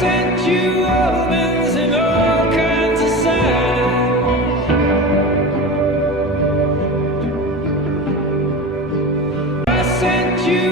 sent you omens and all kinds of signs. I sent you